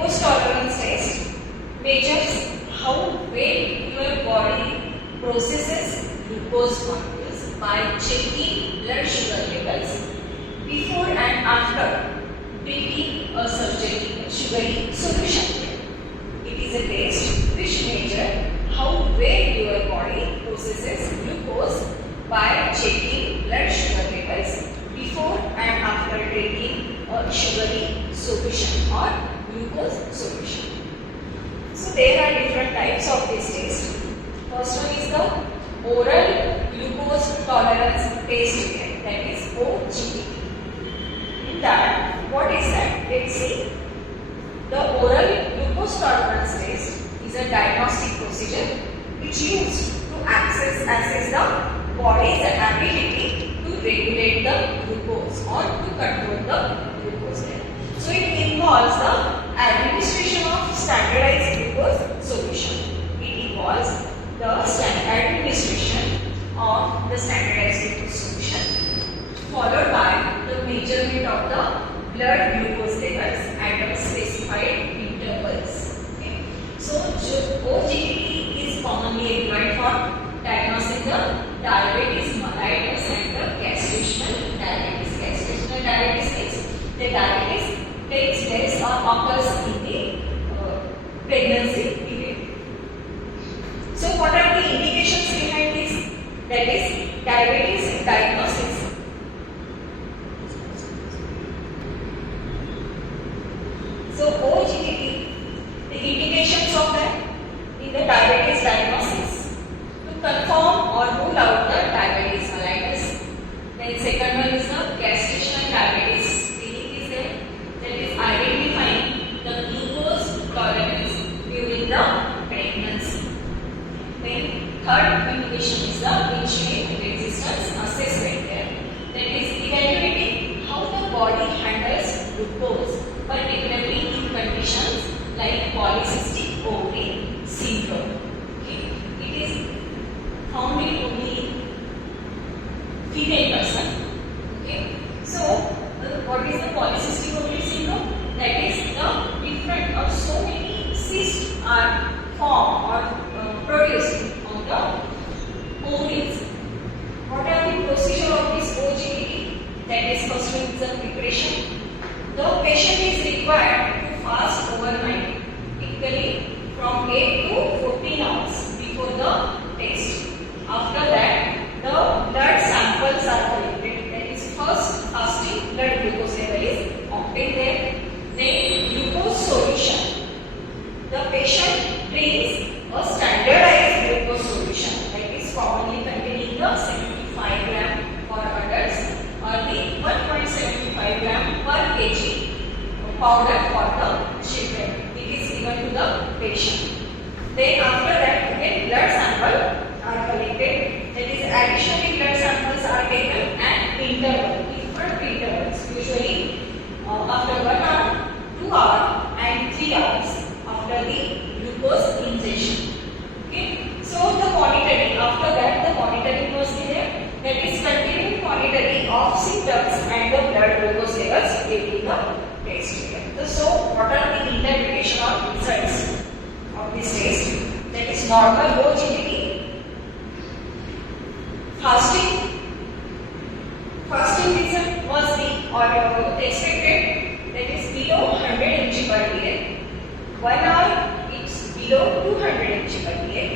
glucose tolerance test measures how well your body processes glucose molecules by checking blood sugar levels before and after drinking a sugary solution. It is a test which measures how well your body processes glucose by checking blood sugar levels before and after drinking a sugary solution or glucose solution. So there are different types of this test. First one is the oral glucose tolerance test, that is OGTT. In that, what is that? Let's see. The oral glucose tolerance test is a diagnostic procedure which used to assess the body's ability to regulate the glucose or to control the glucose level. So it involves the administration of standardized glucose solution. It involves the administration of the standardized glucose solution followed by the measurement of the blood glucose levels at the specified intervals. Okay. So OGTT is commonly employed for diagnosing the diabetes mellitus and the gestational diabetes. Gestational diabetes means the diabetes takes place or occurs in the pregnancy period. So what are the indications behind this? That is diabetes diagnosis. So OGTT, the indications of that in the diabetes diagnosis to confirm or rule out the diabetes mellitus. Then second one is the gestational diabetes screening is there, that is identifying the glucose tolerance during the pregnancy. Then third indication is the insulin resistance assessment there, that is evaluating how the body handles glucose, particularly in conditions like polycystic ovary syndrome. Okay. It is found in only female person. Okay. So, what is the polycystic ovary syndrome? That is the different or so many cysts are formed or produced on the ovaries. What are the procedure of this OGTT? That is first one is the preparation. The patient is required to fast overnight, typically from 8 to 14 hours before the test. After that, the blood samples are collected. That is first fasting blood glucose level is obtained there. Then glucose solution. The patient drinks a standardized glucose solution that is commonly containing the 75 gram for adults or the 1.75 gram per kg powder for the children. It is given to the patient. Then after that, again blood samples are collected. That is additionally blood samples are taken at different intervals. Usually after 1 hour, 2 hours and 3 hours after the glucose injection. Okay. So the monitoring, after that the monitoring was there. That is continued monitoring of symptoms and the blood glucose levels during the test. So what are the interpretation of results of this test? That is normal OGTT. Fasting result was the expected, that is below 100 mg per dl. 1 hour it's below 200 mg per dl.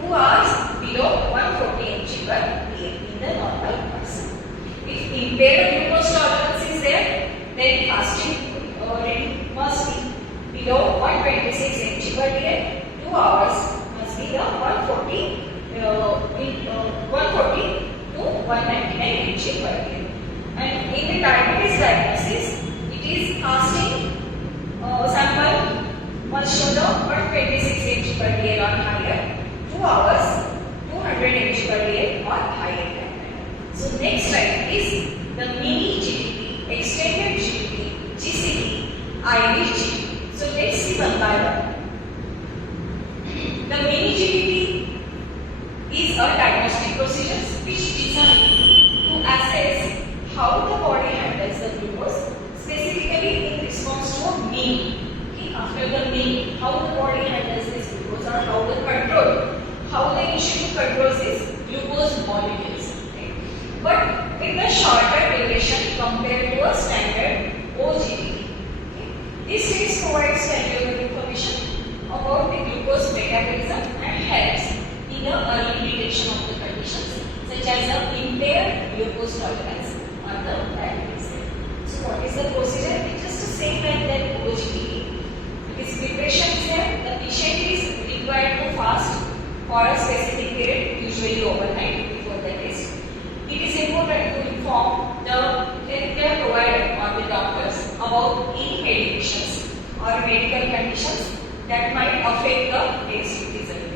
2 hours below 140 mg per dl in the normal person. If impaired glucose tolerance is there, then fasting must be below 126 mg per dl. 2 hours must be the 140 to 199 mg per dl. And in the diabetes diagnosis, it is fasting sample must show the 126 mg per dl or higher. 2 hours 200 mg per dl or higher. So next slide is the mini GTT, extended GTT, GCT, IV GTT. So let's see one by one. The mini GTT is a diagnostic procedure which is designed to assess how the body handles the glucose, specifically in response to a meal. Okay, how the body handles this glucose or how the initially controls this glucose molecules. Okay. But with the shorter duration compared to a standard OGTT. Okay. This test provides valuable information about the glucose metabolism and helps in the early detection of the conditions such as the impaired glucose tolerance or the diabetes. So what is the procedure? It's just the same like that OGTT. This preparation is there. The patient is required to fast for a specific period, usually overnight before the test. It is important to inform the healthcare provider or the doctors about any medications or medical conditions that might affect the test result.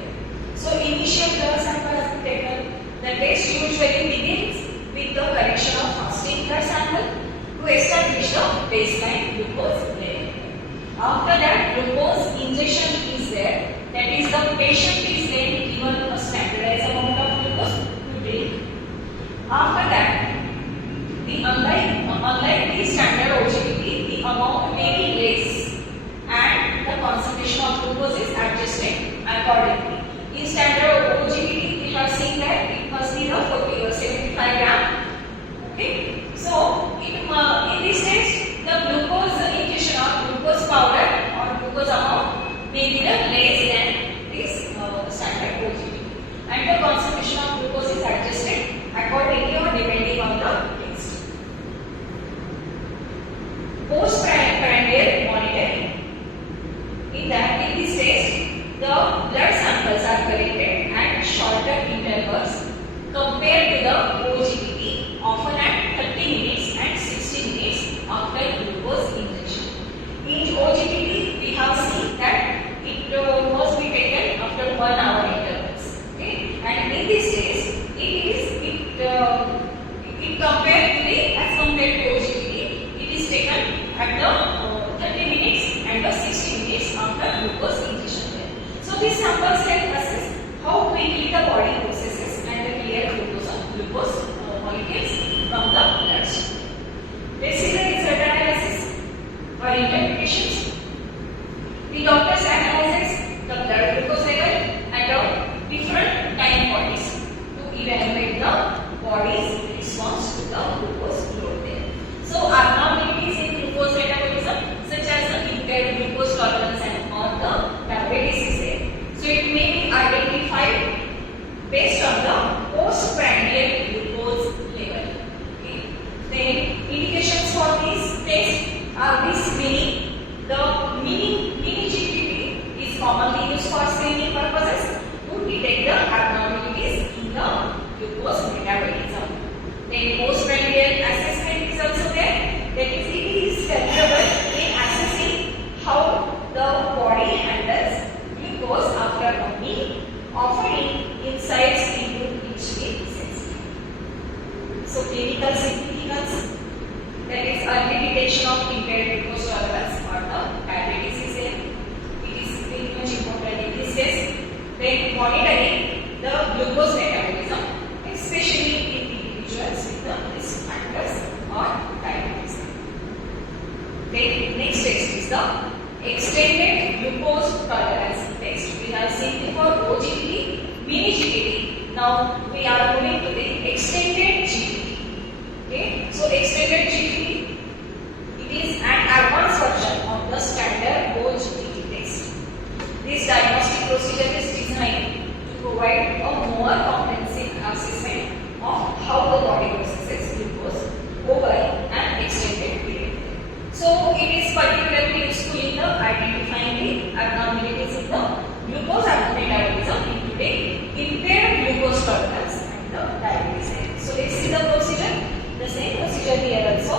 So initial blood sample has been taken. The test usually begins with the collection of fasting blood sample to establish the baseline glucose level. After that, glucose injection is there. That is, the patient is then given a standardized amount of glucose to drink. After that, unlike the standard OGTT, the amount may be less and the concentration of glucose is adjusted accordingly. In standard OGTT, we have seen that it must be the 40 or 75 gram. Okay, so in this test, the glucose injection or glucose powder or glucose amount may be less than this standard OGTT, and the concentration of glucose is adjusted accordingly or depending on the test. Postprandial monitoring. In this test, the blood samples are collected at shorter intervals compared to the OGTT, often at 30 minutes and 60 minutes after glucose injection. In OGTT, we have seen that it must be taken after 1 hour intervals. Okay? And in this case, as compared to OGTT, it is taken at the 30 minutes and the 60 minutes after glucose injection. So these samples help assess how quickly the body processes and clear glucose molecules from the bloodstream. Let's see the result analysis or interpretations. The doctors analyzes the blood glucose level at different time points to evaluate the body's response to the glucose load level. So abnormalities in glucose metabolism such as the impaired glucose tolerance and or the diabetes is there. So it may be identified based on the postprandial glucose level. Okay. Then indications for this test are this the mini GTT is commonly used for screening purposes to detect the abnormalities in the glucose metabolism. Then postprandial assessment is also there. That is, it is helpful in assessing how the body handles glucose after a meal, offering insights into each sensitivity. So clinical significance, that is early detection of impaired glucose tolerance or the diabetes is there. It is very much important in this test. Then monitoring the glucose metabolism, especially in individuals with the risk factors or diabetes. Then next test is the extended glucose tolerance test. We have seen before OGTT, mini GTT. Now we are moving to the extended GTT. Okay, so extended GTT, it is an advanced version of the standard OGTT test. This diagnostic procedure is designed to provide a more comprehensive assessment of how the body processes glucose over an extended period. So it is particularly useful in the identifying the abnormalities in the glucose metabolism, including impaired glucose tolerance and the diabetes. So let's see the procedure. The same procedure here also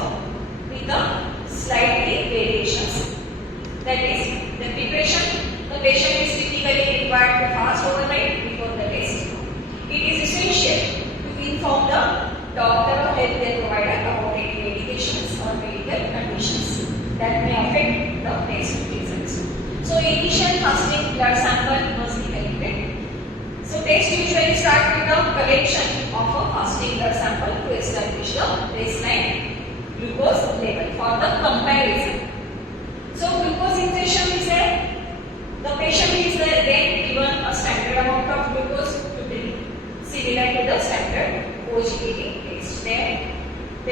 with the slightly variations. That is, the preparation, the patient is typically required to fast overnight before the test. It is essential to inform the doctor or healthcare provider about any medications or medical conditions that may affect the test results. So initial fasting blood sample must be collected. So test usually start with the collection of a fasting blood sample to establish the baseline glucose level for the comparison. So glucose injection is there.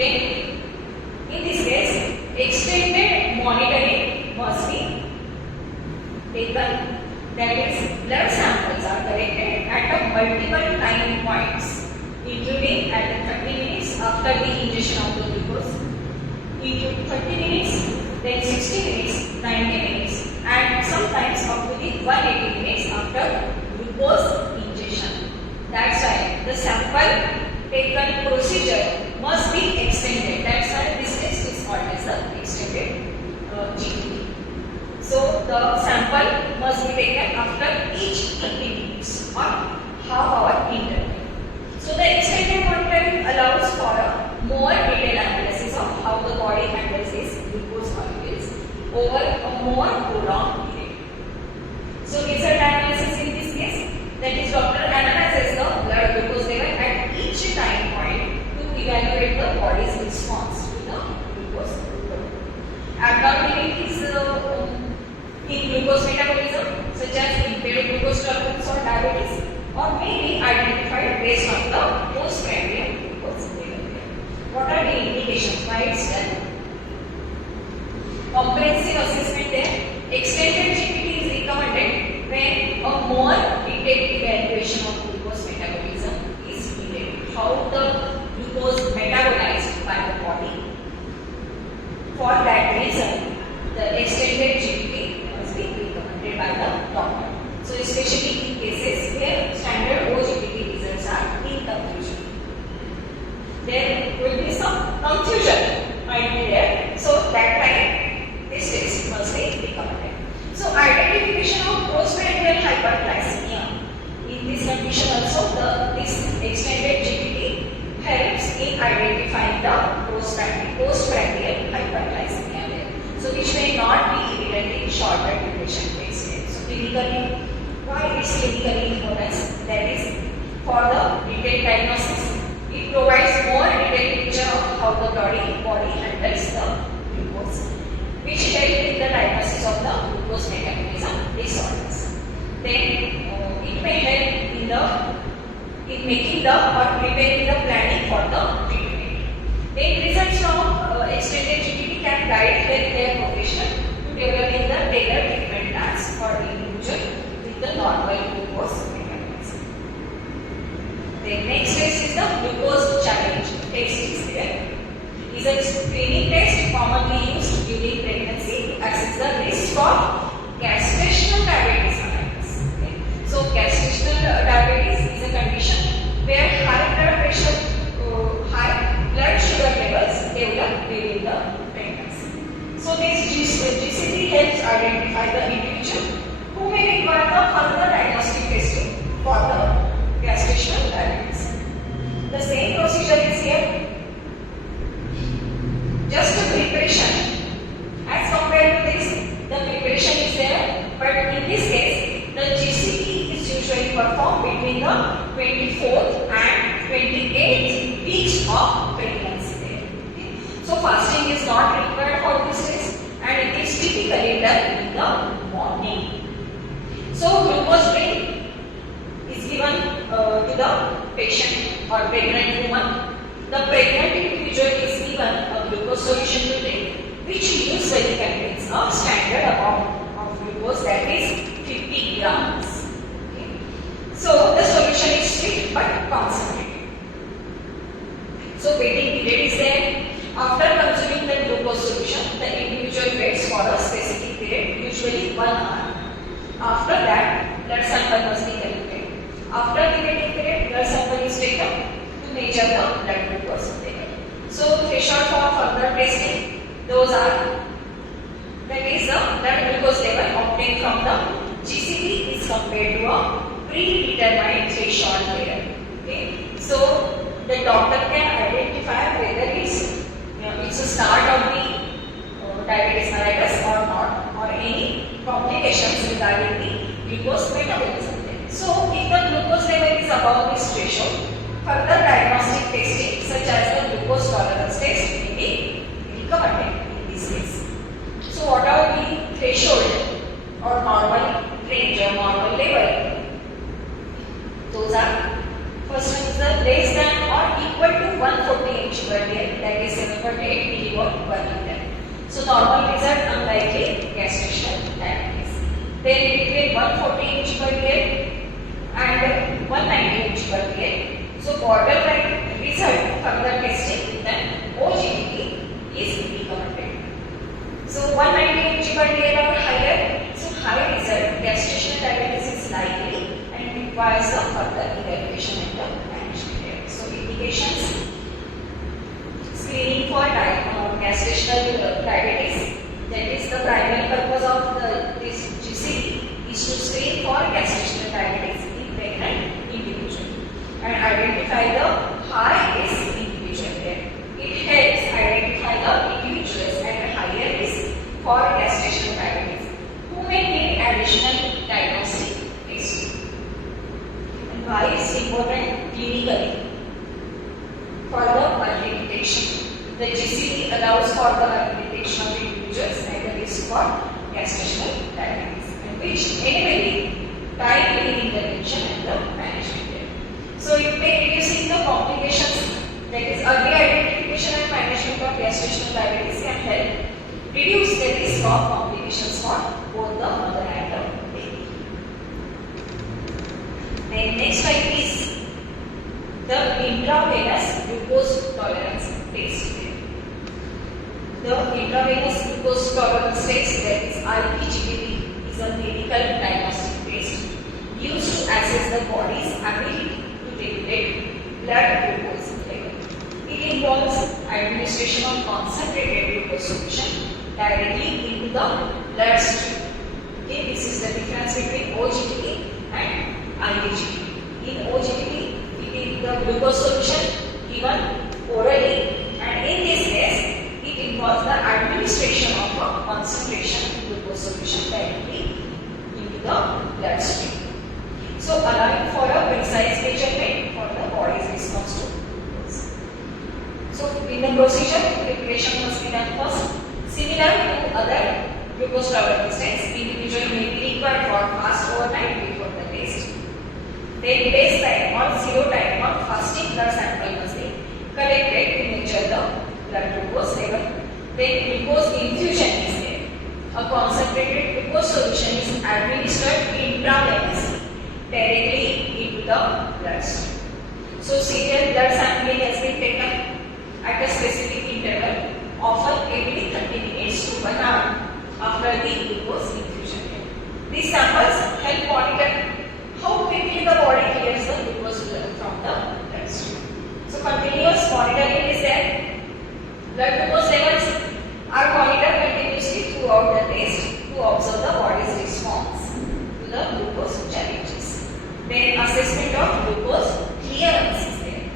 Then in this case, extended monitoring must be taken. That is, blood samples are collected at a multiple time points, including at 30 minutes after the injection of the glucose, into 30 minutes, then 60 minutes, 90 minutes, and sometimes up to the 180 minutes after glucose injection. That's why the sample taken procedure must be extended. That's why this test is called as the extended GTP. So the sample must be taken after each 30 minutes or half-hour interval. So the extended monitoring allows for a more detailed analysis of how the body handles its glucose molecules over a more prolonged period. So result analysis in this case, that is, doctor analyzes the blood glucose level at each time point to evaluate the body's response to the glucose level. Abnormalities in glucose metabolism, such as impaired glucose tolerance or diabetes, or may be identified based on the postprandial glucose level. What are the indications? Why it's done? Comprehensive assessment there. Extended GPT is recommended when a more detailed evaluation of glucose metabolism is needed. How the glucose metabolized by the body. For that reason, the extended GPT must be recommended by the doctor. So, especially in cases where standard OGTT results are in confusion. There will be some confusion might be there. So, that time this test must be recommended. So, identification of postprandial hyperglycemia. In this condition also, this extended GPT helps in identifying the postprandial hyperglycemia there. So, which may not be evident in shorter duration tests. So, clinically, why it's clinically important? That is, for the detailed diagnosis, it provides more detailed picture of how the body handles the glucose, which help in the diagnosis of the glucose metabolism disorders. Then it may help in making the or preparing the planning for the treatment. Then results from extended GTP can guide healthcare professional to developing the tailored treatment plans for the individual with the normal glucose metabolism. The next test is the glucose challenge test is there. Is a screening test commonly used during pregnancy to assess the risk for gestational diabetes mellitus. Okay. So gestational diabetes is a condition where high blood pressure, high blood sugar levels develop during the pregnancy. So this GCT helps identify the individual who may require the further diagnostic testing for the gestational diabetes. The same procedure is here. Just the preparation. As compared to this, the preparation is there, but in this case, the GCT is usually performed between the 24th and 28th weeks of pregnancy there. Okay. So fasting is not required for this test, and it is typically done in the morning. So glucose drink is given to the patient or pregnant woman. The pregnant individual is given a glucose solution to drink, which usually contains a standard amount of glucose, that is 50 grams. Okay. So the solution is sweet but concentrated. So waiting period is there. After consuming the glucose solution, the individual waits for a specific period, usually 1 hour. After that, blood sample must be collected. After the waiting period, blood sample is taken to measure the blood glucose level. So threshold for further testing, those are, that is the blood glucose level obtained from the GCT is compared to a predetermined threshold level. Okay. So the doctor can identify whether it's a start of the diabetes mellitus or not, or any complications regarding the glucose metabolism. So if the glucose level is above this threshold, further diagnostic testing such as the glucose tolerance test may be recommended in this case. So what are the threshold or normal range or normal level? Those are, first one is the less than or equal to 140 mg per day, that is before burning them. So normal result unlikely gestational diabetes. Then between 140 mg per kg and 190 mg per kg. So borderline result further testing with an OGTT is recommended. So 190 mg per kg or higher, so high result gestational diabetes is likely and requires a further evaluation and the management. So indications: screening for gestational diabetes, that is the primary purpose of this GCD is to screen for gestational diabetes in pregnant individual and identify the high risk individual there. It helps identify the individuals at a higher risk for gestational diabetes who may need additional diagnostic testing. And why is important clinically? For the early detection. The GCD allows for the early detection of individuals at the risk for gestational diabetes, and which enabling timely intervention and the management. So it may reducing the complications, that is early identification and management of gestational diabetes can help reduce the risk of complications for both the mother and the baby. Then next type is the intravenous glucose tolerance test. The intravenous glucose tolerance test, that is IPGTT, is a medical diagnostic test used to assess the body's ability to regulate blood glucose level. It involves administration of concentrated glucose solution directly into the bloodstream. Okay, this is the difference between OGTT and IPGTT. In OGTT, the glucose solution given orally, and in this case it involves the administration of a concentration glucose solution directly into the bloodstream, so allowing for a precise measurement for the body's response to glucose. So in the procedure, preparation must be done first. Similar to other glucose tolerance tests, individual may be required for fast overnight before the test. Then baseline or zero time or fasting blood sample must be collected to measure the blood glucose level. Then glucose infusion is there. A concentrated glucose solution is administered intravenously directly into the bloodstream. So serial blood sampling has been taken at a specific interval, often every 30 minutes to 1 hour after the glucose infusion. These samples help monitor how quickly the body clears the glucose from the bloodstream. So continuous monitoring is there. Blood glucose levels are monitored continuously throughout the test to observe the body's response to the glucose challenges. Then assessment of glucose clearance is there.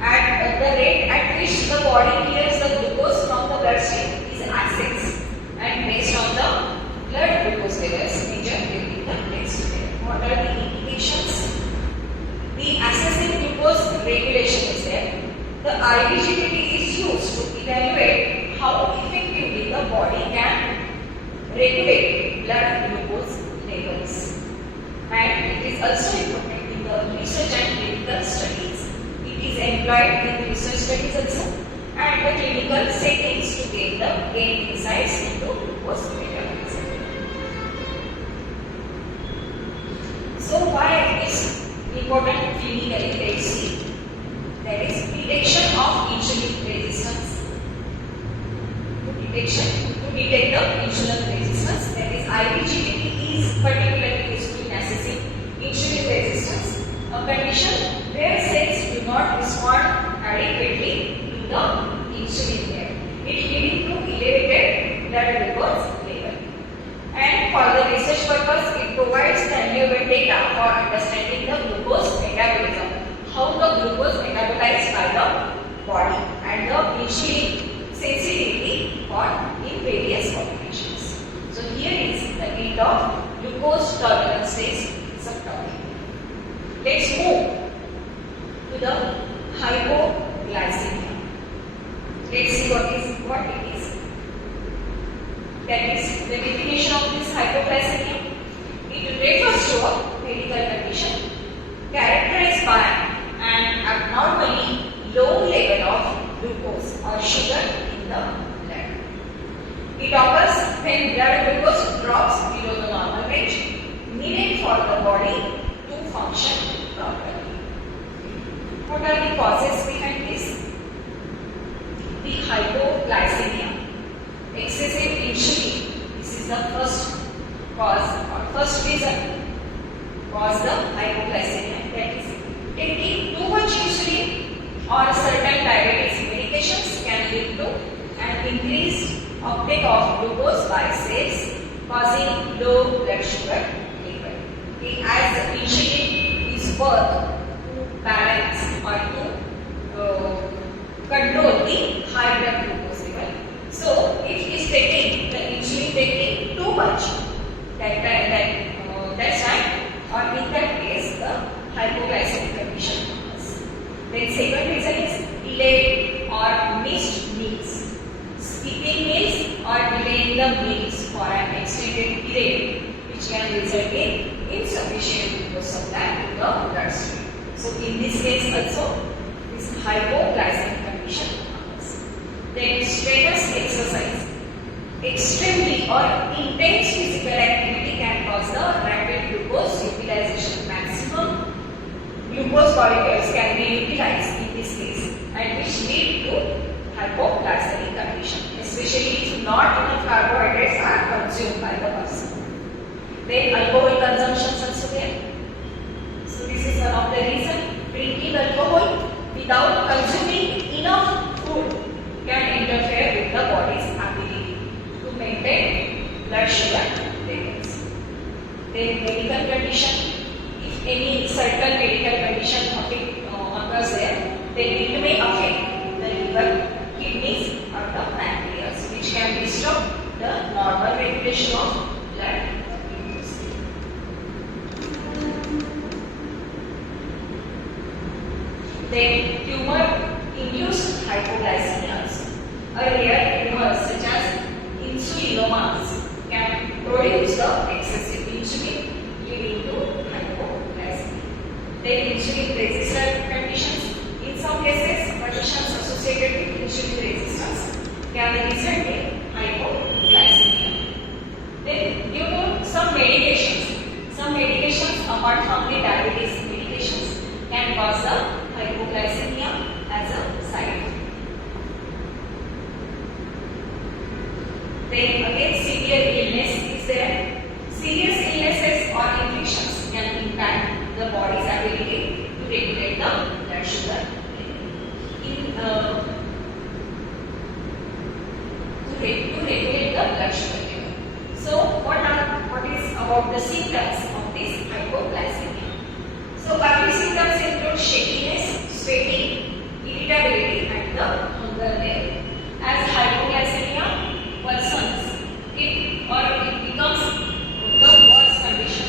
At the rate at which the body clears the glucose from the bloodstream is assessed, and based on the blood glucose levels measured during the test. What are the indications? The assessing glucose regulation is there. The IPGTT is used to evaluate how effectively the body can regulate blood glucose levels. And it is also important in the research and clinical studies. It is employed in research studies also and the clinical settings to gain insights into glucose metabolism. So why it is important clinically? Let's see. There is detection of insulin resistance. To detect the insulin resistance, that is IPGTT is particularly useful in assessing insulin resistance, a condition where cells do not respond adequately to the insulin layer. It leading to elevated blood glucose level. And for the research purpose, it provides valuable data for understanding the glucose metabolism, how the glucose metabolized by the body, and the insulin sensitivity for in various populations. So here is the end of glucose tolerance test subtopic. Let's move to the hypoglycemia. Let's see what it is. That is the definition of this hypoglycemia. It refers to a medical condition characterized by an abnormally low level of glucose or sugar in the blood. It occurs when blood glucose drops below the normal range needed for the body to function properly. What are the causes behind this? The hypoglycemia, excessive insulin. This is the first cause or first reason cause the hypoglycemia. That is, taking too much insulin or certain diabetes medications can lead to an increased uptake of glucose by cells, causing low blood sugar level. As the insulin is worked to balance or to control the high blood glucose level. So, if it is taking the insulin taking too much, that's right, or in that case the hypoglycemic condition occurs. Then second reason is delayed or missed meals. Skipping meals or delaying the meals for an extended period, which can result in insufficient glucose supply to the bloodstream. So in this case also, this hypoglycemic condition occurs. Then strenuous exercise. Extremely or intense physical activity can cause the rapid glucose utilization. Maximum glucose molecules can be utilized in this case, and which lead to hypoglycemic condition, especially if not enough carbohydrates are consumed by the person. Then alcohol consumption is also there. So this is one of the reasons. Drinking alcohol without consuming enough food can interfere with the body's ability to maintain blood sugar levels. Then medical condition. If any certain medical condition occurs there, then it may affect the liver, kidneys or the pancreas, which can disrupt the normal regulation of blood glucose. Then tumor-induced hypoglycemia. Rare tumors such as insulinomas can produce the excessive insulin, leading to hypoglycemia. Then insulin-resistant conditions. In some cases, conditions associated with insulin resistance can result in hypoglycemia. Then, due to some medications apart from the diabetes medications can cause the hypoglycemia as a side effect. Then again, severe illness is there. Serious illnesses or infections can impact the body's ability to regulate the blood sugar level. To regulate the blood sugar level. So, what is about the symptoms of this hypoglycemia? So, early symptoms include shakiness, sweating, irritability, and the hunger level. As hypoglycemia worsens, it becomes the worst condition.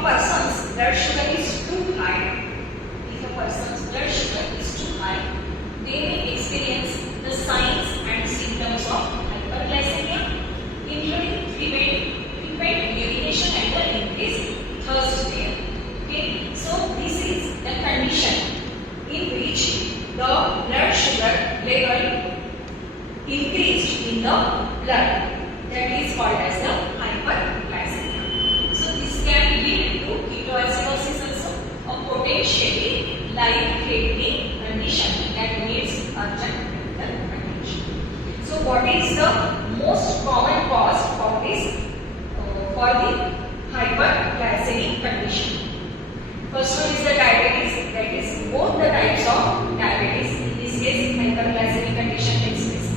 a person's blood sugar is too high, they may experience the signs and symptoms of hyperglycemia, including frequent urination and the increased thirst there. Okay, so this is the condition in which the blood sugar level increased in the blood, that is called as the hyperglycemia. So this can lead to ketoacidosis also, a potentially life-threatening condition that needs urgent medical attention. So what is the most common cause for this for the hyperglycemic condition? First one is the diabetes, that is both the types of diabetes. In this case, hyperglycemic condition takes place.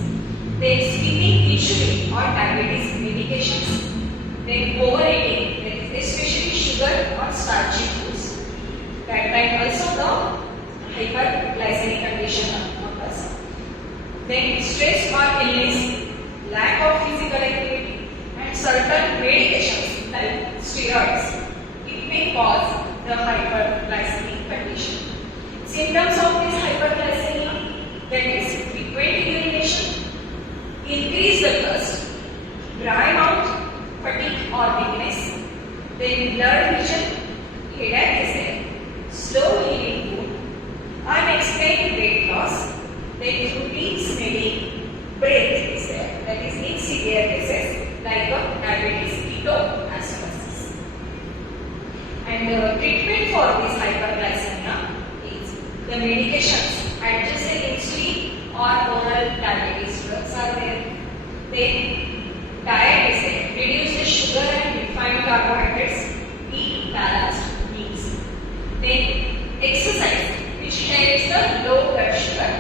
Then skipping insulin or diabetes medications. Then overeating, especially sugar or starchy foods. That also the hyperglycemic condition occurs. Then stress or illness, lack of physical activity, and certain medications like steroids, it may cause the hyperglycemic condition. Symptoms of this hyperglycemia, that is frequent urination, increase the thirst, dry mouth, fatigue or weakness, then blurred vision, headache is there, slow healing mood, unexplained weight loss, then fruity smelling breath is there, that is in severe cases like diabetes ketoacidosis. And the treatment for this hyperglycemia is the medications, adjusted insulin or oral diabetes drugs are there. Then diet is there, reduce the sugar and refined carbohydrates, eat balanced meals. Then exercise, which helps the low blood sugar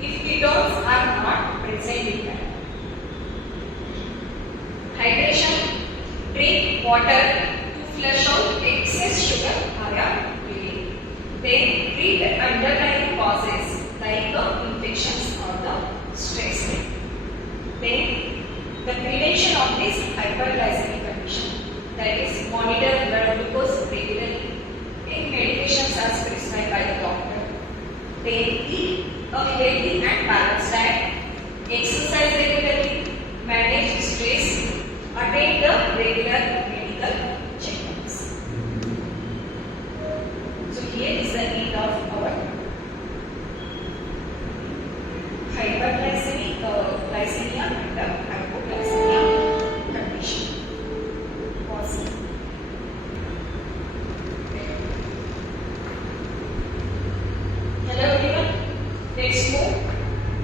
if ketones are not present in that. Hydration, drink water to flush out excess sugar via urine. Then treat underlying causes like infections or the stress. Then the prevention of this hyperglycemic condition, that is monitor blood glucose regularly, take medications as prescribed by the doctor. Then eat a healthy and balanced diet, exercise regularly, manage stress, attend the regular medical checkups. So here is the end of our hyperglycemic glycemia and the hypoglycemia condition. Pause. Hello everyone. Let's move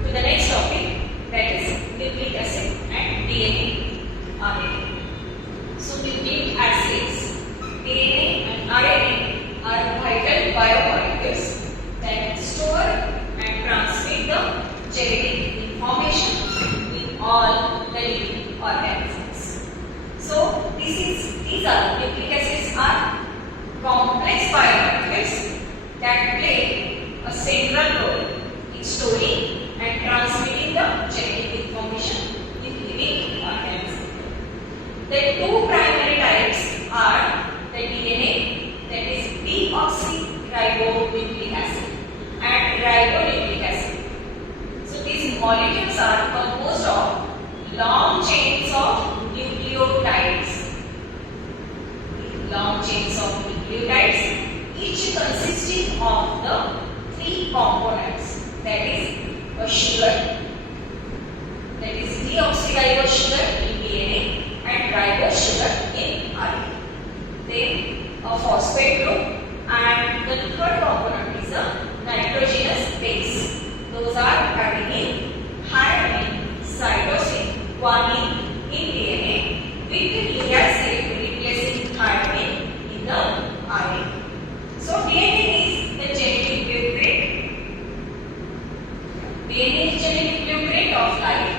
to the next topic, that is nucleic acid and DNA, RNA. So nucleic acids, DNA and RNA are vital biomolecules that store and transmit the genetic information in all the living organisms. So these are nucleic acids are complex biomolecules that play a central role in storing and transmitting the genetic information in living organisms. The two primary types are the DNA, that is deoxyribonucleic acid, and ribonucleic acid. So these molecules are composed of long chains of nucleotides. Long chains of nucleotides, each consisting of the three components, that is a sugar, that is deoxyribose sugar in DNA and ribose sugar in RNA. Then a phosphate group, and the third component is a nitrogenous base. Those are adenine, thymine, cytosine, guanine in DNA with nucleic acid replacing thymine in the RNA. So DNA is the genetic blueprint. DNA is genetic blueprint of life,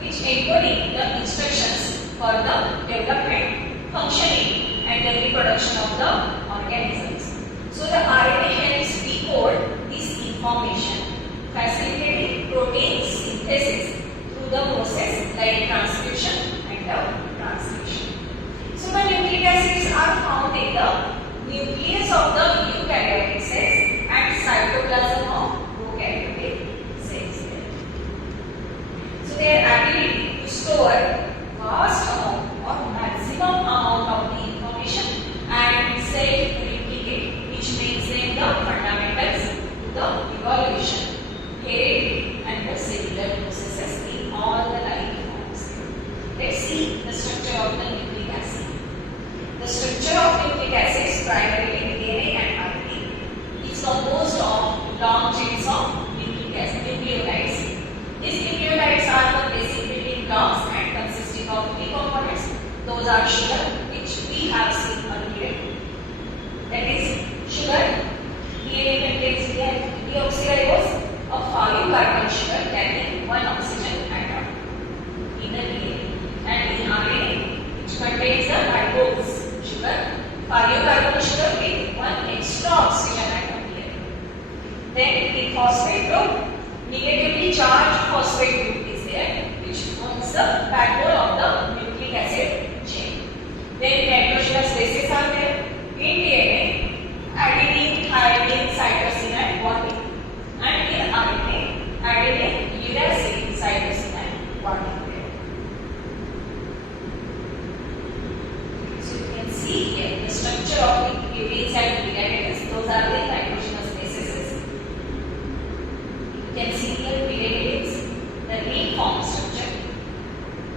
which encoding the instructions for the development, functioning and the reproduction of the organisms. So the RNA helps decode this information, facilitating protein synthesis through the process like transcription and the translation. So the nucleic nucleic acids are found in the nucleus of the eukaryotic cells and cytoplasm of prokaryotic cells. So their ability to store vast amount or maximum amount of the information and self-replicate, which makes them the fundamentals to the evolution, heredity and the cellular processes in all the life forms. Let's see the structure of the nucleic acid. The structure of nucleic acid is primarily DNA and RNA. It is composed of long chains of nucleic acid nucleotides. These nucleotides are the basic building blocks and consisting of three components. Those are sugar, which we have seen earlier. That is sugar. DNA contains deoxyribose, a 5-carbon sugar carrying 1 oxygen atom in the DNA, and in RNA, which contains the ribose sugar, 5-carbon sugar with 1 extra oxygen atom here. Then in phosphate group, negatively charged phosphate group is there, which forms the backbone of the nucleic acid chain. Then nitrogenous bases are there. In DNA, adenine, thymine, cytosine and guanine. And in RNA, adenine, uracil, cytosine and guanine. So you can see here the structure of the purines and pyridones. Those are the nitrogenous bases. You can see here pyridones, the ring form structure,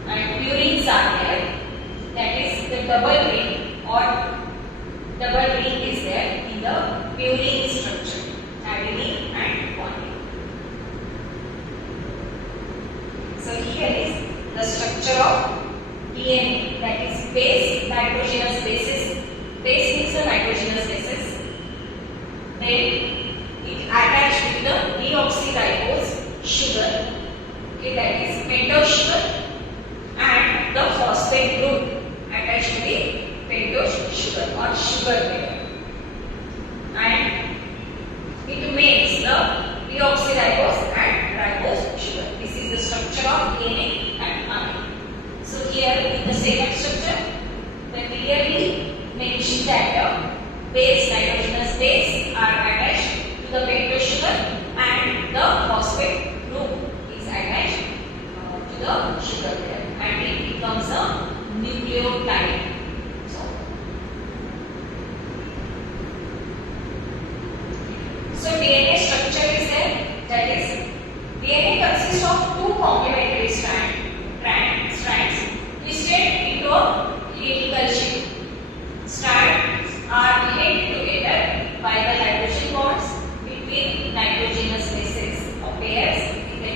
and purines are there. That is the double ring or double ring is there in the purine structure, adenine and guanine. So here is the structure of DNA, that is base, nitrogenous bases. Base means the nitrogenous bases. Then it attached with the deoxyribose sugar, okay, that is pentose sugar, and the phosphate group attached to the pentose sugar or sugar layer, and it makes the deoxyribose and ribose sugar. This is the structure of DNA and RNA. So here in the second structure, they clearly mention that the base, nitrogenous base are attached to the pentose sugar and the phosphate group is attached to the sugar layer, and it becomes a nucleotide. So DNA structure is there, that is DNA consists of 2 complementary strands twisted into a helical shape. Strands are held together by the hydrogen bonds between nitrogenous bases or pairs with the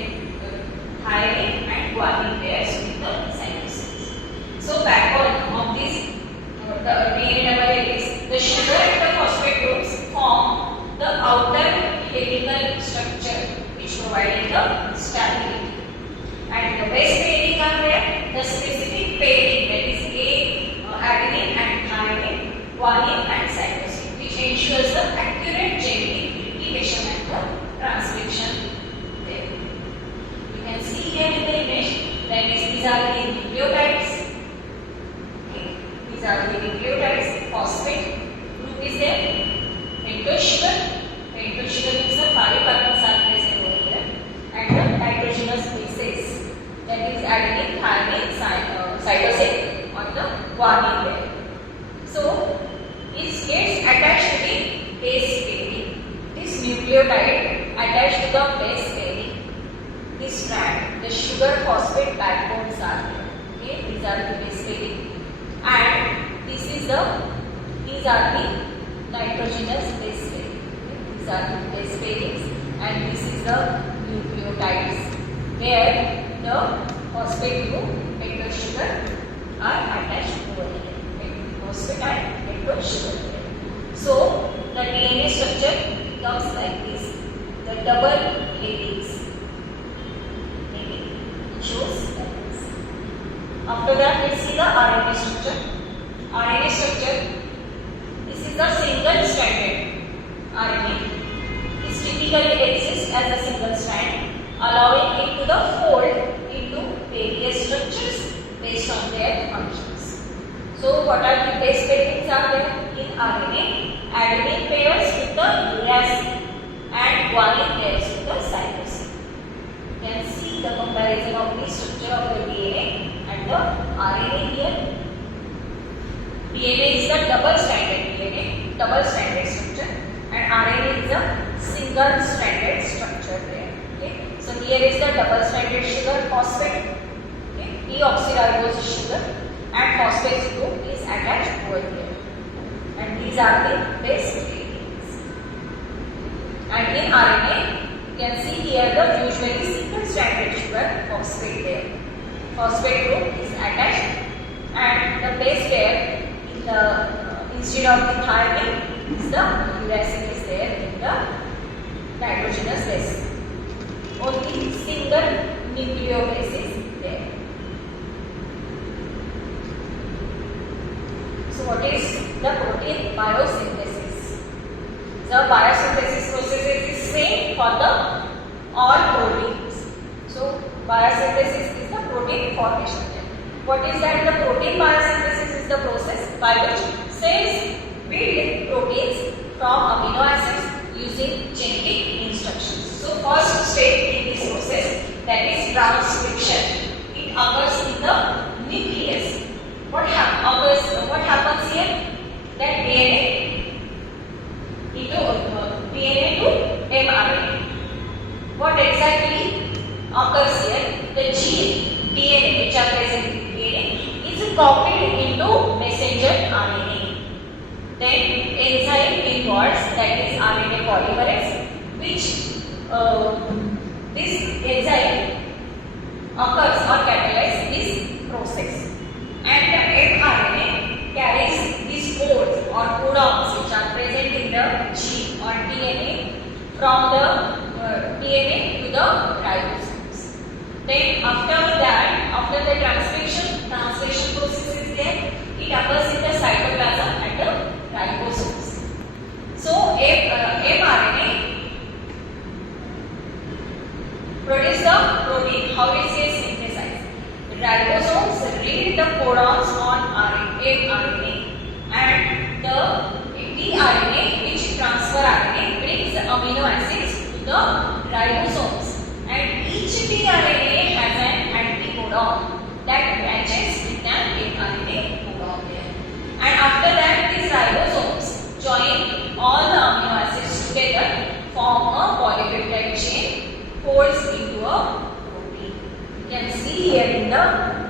thymine and guanine pairs with the cytosines. So backbone of this the DNA double helix, the sugar and the phosphate groups form the outer helical structure which providing the stability, and the base pairing are there, the specific pairing, that is adenine and thymine, guanine and cytosine, which ensures the accurate genetic replication and the transcription there. You can see here in the image, that is these are the nucleotides. Okay. These are the nucleotides. Phosphate group is there. Pentose sugar means the 5 carbons are present over here, and the nitrogenous bases, that is adenine, thymine, cytosine on the guanine layer. So it gets attached to the base pairing. This nucleotide attached to the base pairing, this strand, the sugar phosphate backbones are there. Okay, these are the base pairing, and these are the nitrogenous base pairing. These are the base pairings, and this is the nucleotides where the phosphate group, pentose sugar are attached over here. Phosphate and pentose sugar. So the DNA structure becomes like this, the double helix. It shows like this. After that, let's see the RNA structure. RNA structure. This is the single-stranded RNA. This typically exists as a single strand, allowing it to fold into various structures based on their functions. So So what are the base pairings are there in RNA? Adenine pairs with the uracil and guanine pairs with the cytosine. You can see the comparison of the structure of the DNA and the RNA here. DNA is the double stranded structure, and RNA is a single stranded structure there. Okay, so here is the double stranded sugar phosphate, okay, deoxyribose sugar, and phosphate group is attached over here, and these are the base pairings. And in RNA, you can see here the usually single stranded sugar phosphate there. Phosphate group is attached, and the base pair in the instead of the thymine is the uracil is there in the nitrogenous base. Only single nucleobase is there. So what is the protein biosynthesis? The biosynthesis process is same for the all proteins. So biosynthesis is the protein formation. What is that? The protein biosynthesis is the process by which cells build proteins from amino acids using genetic instructions. So first step in this process, that is transcription. It occurs in the nucleus. What happens here? That DNA to mRNA. What exactly occurs here? The gene DNA which are present in DNA is copied into messenger RNA. Then enzyme involves, that is RNA polymerase, which this enzyme occurs or catalyzes this process. And the mRNA carries these codes or codons which are present in the gene or DNA from the DNA to the ribosomes. Then after the translation process is there, it occurs in the cytoplasm and the ribosomes. So mRNA produce the protein. How is it synthesized? Ribosomes read the codons on mRNA, and the tRNA, which transfer RNA, brings amino acids to the ribosomes, and each tRNA has an anticodon that matches with an mRNA codon there. And after that, these ribosomes join all the amino acids together, form a polypeptide chain, folds into a protein. You can see here in the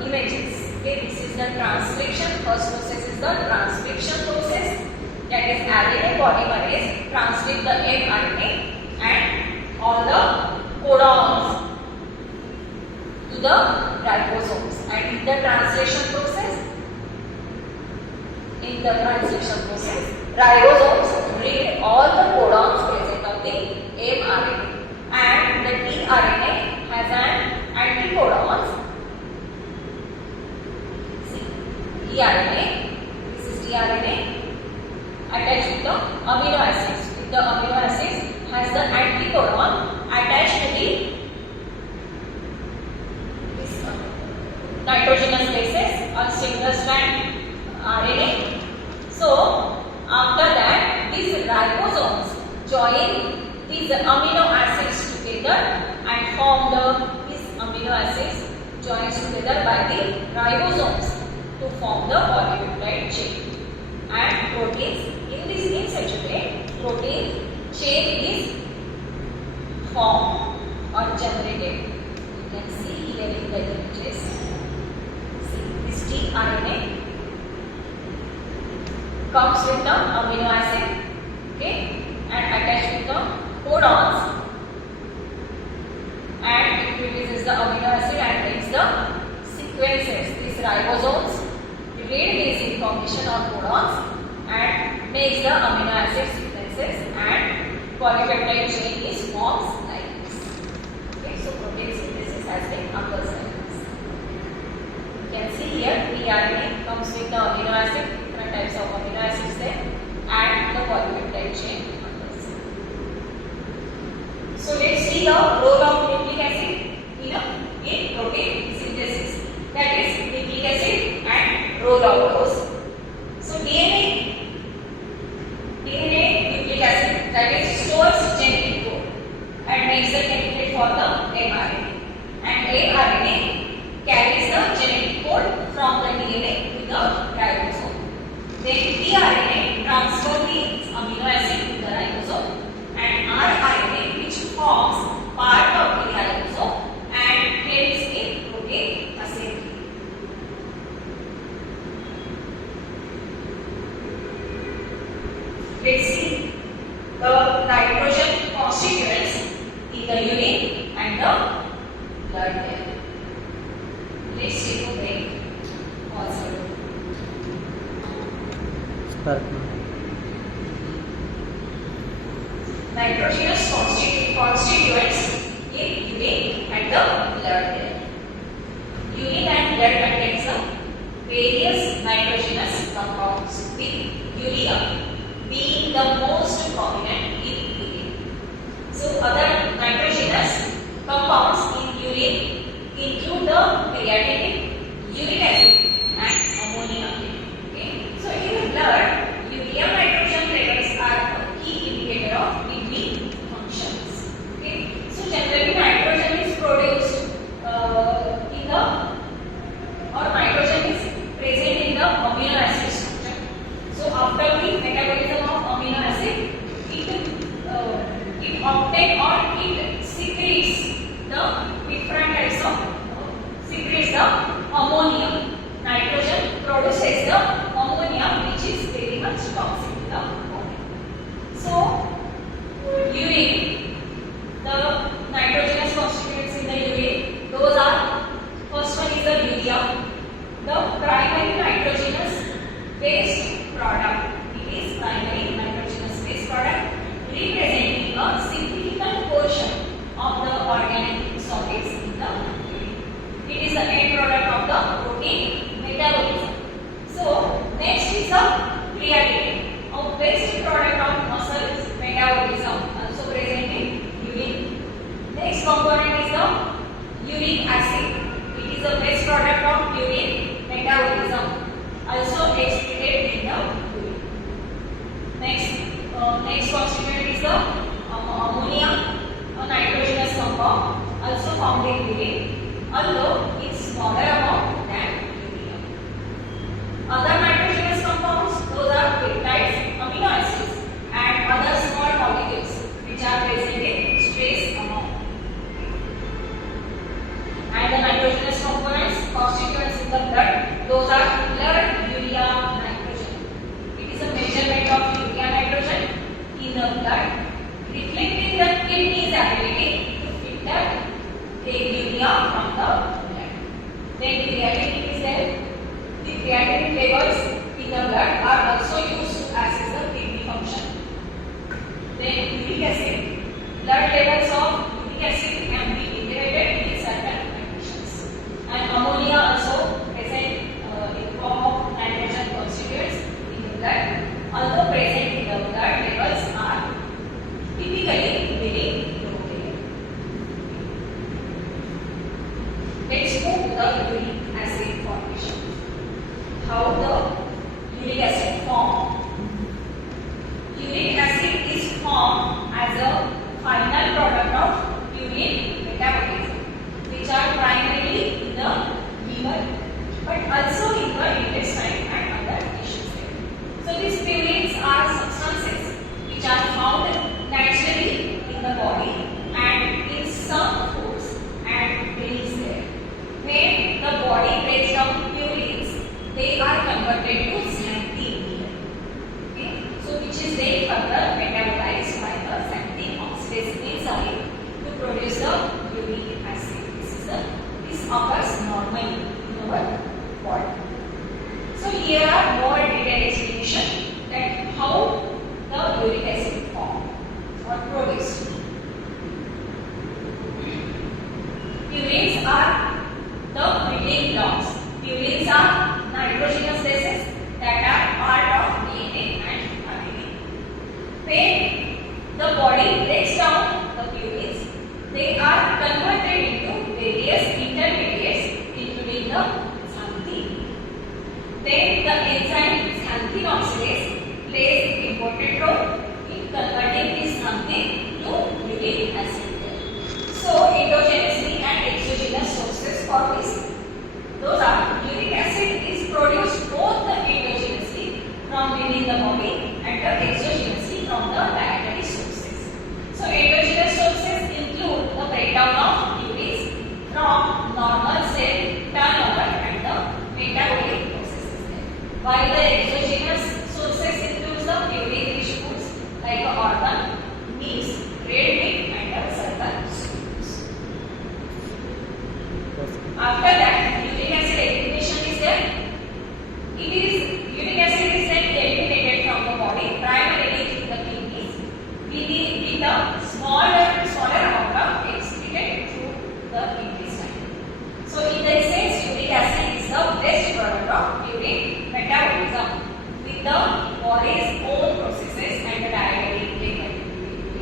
images. Okay, this is the transcription. First process is the transcription process. That is RNA polymerase transcript the mRNA and all the codons to the ribosomes. And in the translation process, ribosomes read all the codons present of the mRNA, and the tRNA has an anticodons. See, tRNA, this is tRNA attached with the amino acids. With the amino acids has the anticodon attached to the nitrogenous bases or single strand RNA. So after that, these ribosomes join these amino acids together and form these amino acids joins together by the ribosomes to form the polypeptide chain. And proteins in such a way, protein chain is formed or generated. You can see here in the images. See, this tRNA comes with the amino acid, okay, and attached with the codons, and it releases the amino acid and makes the sequences. These ribosomes read this information or codons and makes the amino acid sequences, and polypeptide chain is formed like this. Okay, so protein synthesis has been occurs like this. You can see here tRNA comes with the amino acid, different types of amino acids there, and the polypeptide chain occurs. So let's see the role of nucleic acid in protein synthesis. That is nucleic acid and role of those. DNA nucleic acid that is stores genetic code and makes the template for the mRNA. And mRNA carries the genetic code from the DNA to the ribosome. Then tRNA transfers the amino acid to the ribosome, and rRNA, which forms part of the ribosome and helps in protein assembly. Let's see the nitrogen constituents in the urine and the blood layer. Let's take a break. Also, nitrogenous constituents in urine and the blood layer. Urine and blood contains various nitrogenous compounds, with urea being the most prominent in urine. So other nitrogenous compounds in urine include the creatinine, uric acid and ammonia. Okay. So in blood, urea nitrogen levels are a key indicator of kidney functions. Okay. So generally nitrogen is produced nitrogen is present in the amino acid structure. So after the metabolism of amino acid, it obtains or it secretes the different types of secretes the ammonia. Nitrogen produces the ammonia, which is very much toxic to the body. So urine, the nitrogenous constituents in the urine, those are, first one is the urea, the primary nitrogenous based product. It is primary nitrogenous based product representing a significant portion of the organic solids in the urine. It is the end product of the protein metabolism. So next is the creatinine, a waste product of muscle metabolism, also present in urine. Next component is the uric acid. It is a waste product of urine metabolism, also excreted in the urine. Next constituent is the ammonia, a nitrogenous compound, also found in urine, although it's smaller amount than urea. Other nitrogenous compounds, those are peptides, amino acids, and other small molecules which are present in trace amount. And the nitrogenous components, constituents in the blood, those are blood urea nitrogen. It is a measurement of urea nitrogen in the blood, reflecting the kidney's ability to filter urea from the blood. Then creatinine is there. The creatinine levels in the blood are also used to assess the kidney function. Then uric acid, blood levels of uric acid can be integrated with certain conditions. And ammonia also present in the form of nitrogen constituents in the blood. Although present in the blood, levels are typically very low. Let's move to the uric acid formation. How the uric acid formed? Uric acid is formed as a final product of urine metabolism, which are primarily in the liver, but also in the intestine and other tissues. So these purines are substances which are found naturally in the body and in some foods and drinks there. When the body breaks down purines, they are converted to xanthine. Okay? So which is then further metabolized by the xanthine oxidase enzyme to produce the uric acid. This occurs normally in our body. So here are more detailed explanation that how the uric acid formed or produced. Purines are the building blocks. Purines are nitrogenous bases that are part of DNA and RNA. When the body breaks down the purines, they are converted into various intermediates, including the xanthine. Then the enzyme xanthine oxidase plays important role in converting this something to uric acid. So endogenously and exogenous sources for this. Those are uric acid is produced both the endogenously from within the body and the exogenously from the dietary sources. So endogenous sources include the breakdown of uric from normal cell turnover and the metabolic processes. While the exogenous sources includes the purine rich foods like organ, meats, red meat and the certain sweets. After that, uric acid elimination is there. Uric acid is then eliminated from the body primarily through the kidneys with a smaller amount of excreted through the intestine. So in that sense, uric acid is the best product of uric metabolism with the body's own processes and the dietary intake and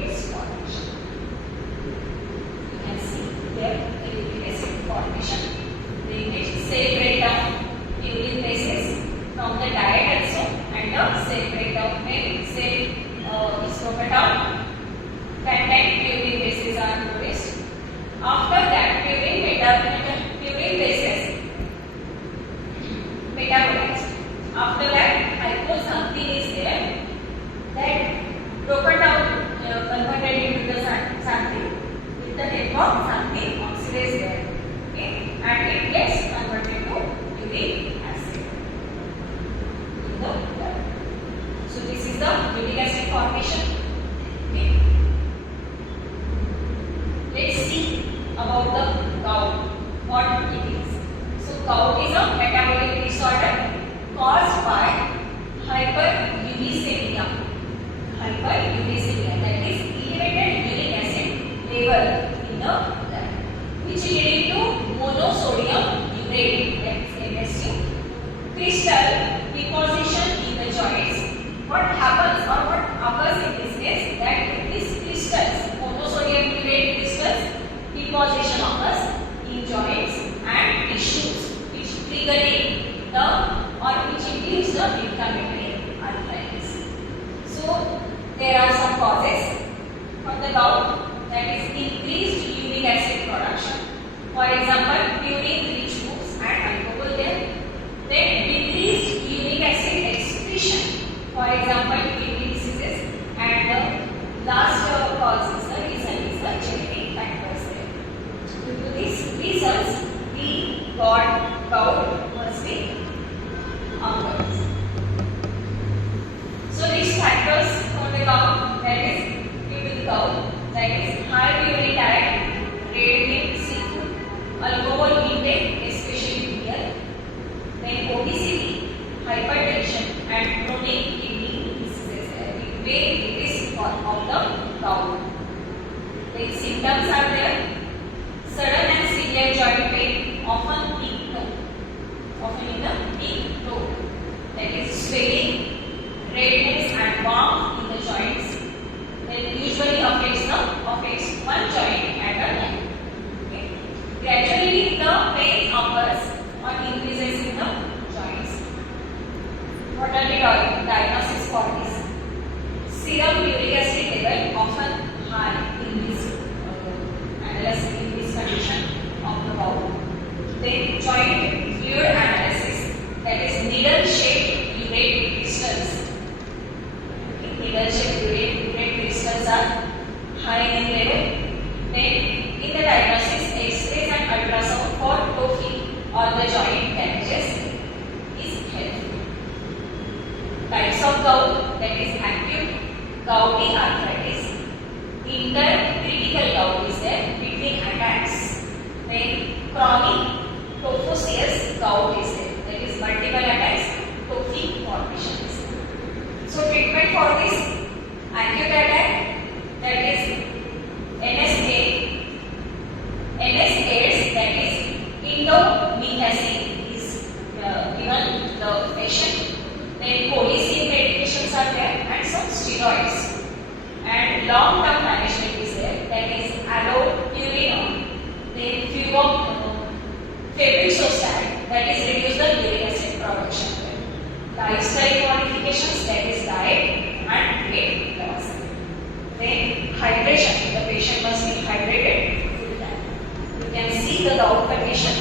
its formation. You can see there the uric acid formation. The cell breakdown urine basis from the diet also and the cell breakdown when cell is broken down, content urine bases are produced. After that, urine bases metabolized. After that, something is there that broken down, converted into the something with the help of something oxidase there, okay, and it gets converted to uric acid in the blood. So this is the uric acid formation. Okay. Let's see about the gout. What it is. So gout is a metabolic disorder caused by hyperuricemia. Hyperuricemia, that is elevated uric acid level in the blood, which leading to monosodium urate, that is MSU, crystal deposition in the joints. What happens or what occurs in this case, that these crystals, monosodium urate crystals deposition occurs in joints and tissues, which triggering the or which induce the inflammatory arthritis. So there are some causes for the gout, that is increased uric acid production. For example, purine rich foods and alcohol there. Then decreased uric acid excretion. For example, kidney diseases. And the last cause is the reason is the genetic factors there. Due to these reasons, the gout must be occurs. So these factors for the gout, that is due to the gout, that is high purine diet, red meat, seafood, alcohol intake, especially beer, then obesity, hypertension and chronic kidney diseases may be risk of the gout. Then symptoms are there. Sudden and severe joint pain, often in the peak toe, that is swelling, redness and warmth in the joints. Then usually affects one joint at a time. Okay. Gradually the pain occurs or increases in the joints. What are the diagnosis for this? Serum uric acid level often high in this condition of the gout. Then joint fluid analysis, that is needle-shaped urate crystals. Needle-shaped urate crystals are high in level. Then in the diagnosis, X-rays and ultrasound for trophy or the joint damages is helpful. Types of gout, that is acute gouty arthritis. Intercritical gout is there between attacks. Then chronic tophaceous gout is there, that is multiple attacks, tophy formation is there. So treatment for this acute attack, that is NSAIDs, that is indomethacin is given the patient. Then choline medications are there and some steroids. And long-term management is there, that is allopurinol, then febuxostat, that is reduce the uric acid production. Lifestyle modifications, that is diet and Then hydration, the patient must be hydrated full time. You can see the out condition